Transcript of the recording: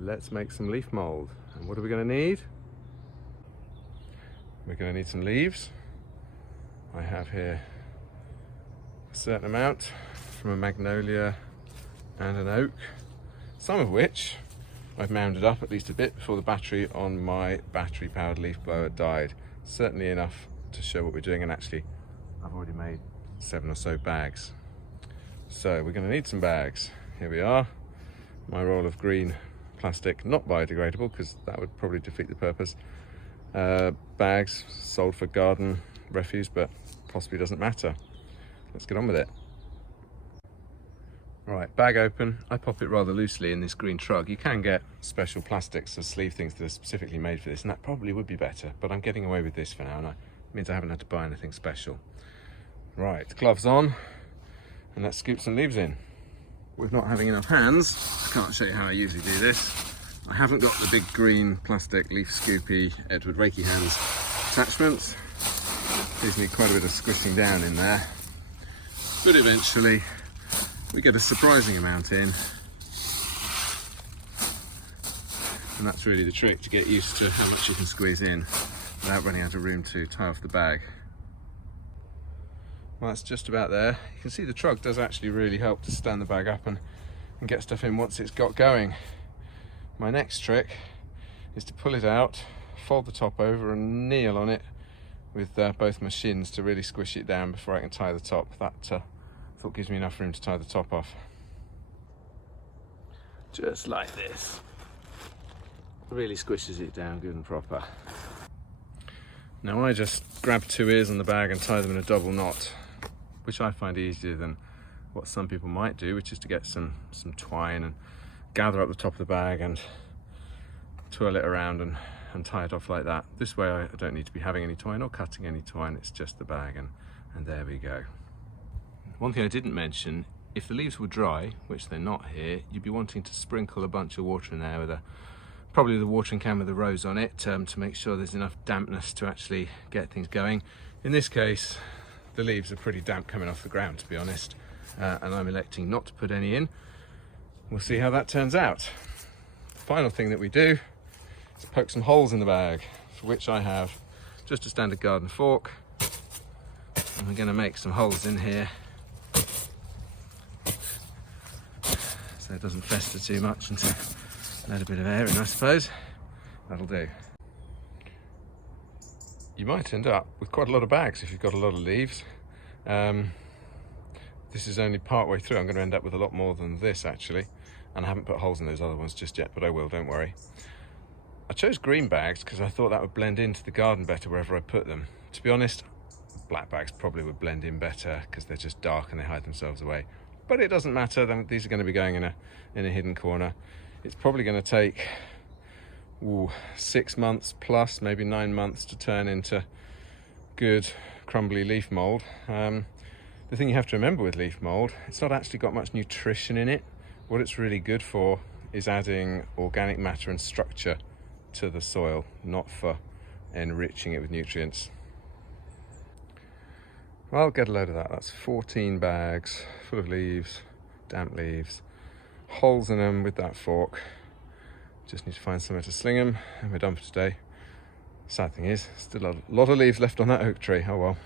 let's make some leaf mould. And what are we going to need? We're going to need some leaves. I have here a certain amount from a magnolia and an oak, some of which I've mounded up at least a bit before the battery on my battery powered leaf blower died. Certainly enough to show what we're doing, and actually I've already made 7 or so bags. So we're going to need some bags. Here we are, my roll of green plastic, not biodegradable because that would probably defeat the purpose. Bags sold for garden refuse, but possibly doesn't matter. Let's get on with it. Right, bag open. I pop it rather loosely in this green trug. You can get special plastics or sleeve things that are specifically made for this, and that probably would be better, but I'm getting away with this for now, and it means I haven't had to buy anything special. Right, gloves on, and let's scoop some leaves in. With not having enough hands, I can't show you how I usually do this. I haven't got the big green plastic leaf scoopy Edward Reiki hands attachments. These need quite a bit of squishing down in there, but eventually we get a surprising amount in, and that's really the trick, to get used to how much you can squeeze in without running out of room to tie off the bag. Well, that's just about there. You can see the trug does actually really help to stand the bag up and get stuff in once it's got going. My next trick is to pull it out, fold the top over and kneel on it with both my shins to really squish it down before I can tie the top. That I thought gives me enough room to tie the top off. Just like this. Really squishes it down good and proper. Now I just grab 2 ears on the bag and tie them in a double knot, which I find easier than what some people might do, which is to get some twine and gather up the top of the bag and twirl it around and tie it off like that. This way I don't need to be having any twine or cutting any twine, it's just the bag, and there we go. One thing I didn't mention, if the leaves were dry, which they're not here, you'd be wanting to sprinkle a bunch of water in there with probably the watering can with the rose on it, to make sure there's enough dampness to actually get things going. In this case, the leaves are pretty damp coming off the ground, to be honest, and I'm electing not to put any in. We'll see how that turns out. The final thing that we do is poke some holes in the bag, for which I have just a standard garden fork, and we're going to make some holes in here so it doesn't fester too much, and to let a bit of air in, I suppose. That'll do. You might end up with quite a lot of bags if you've got a lot of leaves. This is only part way through. I'm going to end up with a lot more than this actually, and I haven't put holes in those other ones just yet, but I will, don't worry. I chose green bags because I thought that would blend into the garden better wherever I put them. To be honest, black bags probably would blend in better because they're just dark and they hide themselves away, but it doesn't matter. These are going to be going in a hidden corner. It's probably going to take 6 months plus, maybe 9 months to turn into good crumbly leaf mould. The thing you have to remember with leaf mould, it's not actually got much nutrition in it. What it's really good for is adding organic matter and structure to the soil, not for enriching it with nutrients. Well, I'll get a load of that. That's 14 bags full of leaves, damp leaves, holes in them with that fork. Just need to find somewhere to sling them, and we're done for today. Sad thing is, still a lot of leaves left on that oak tree. Oh well.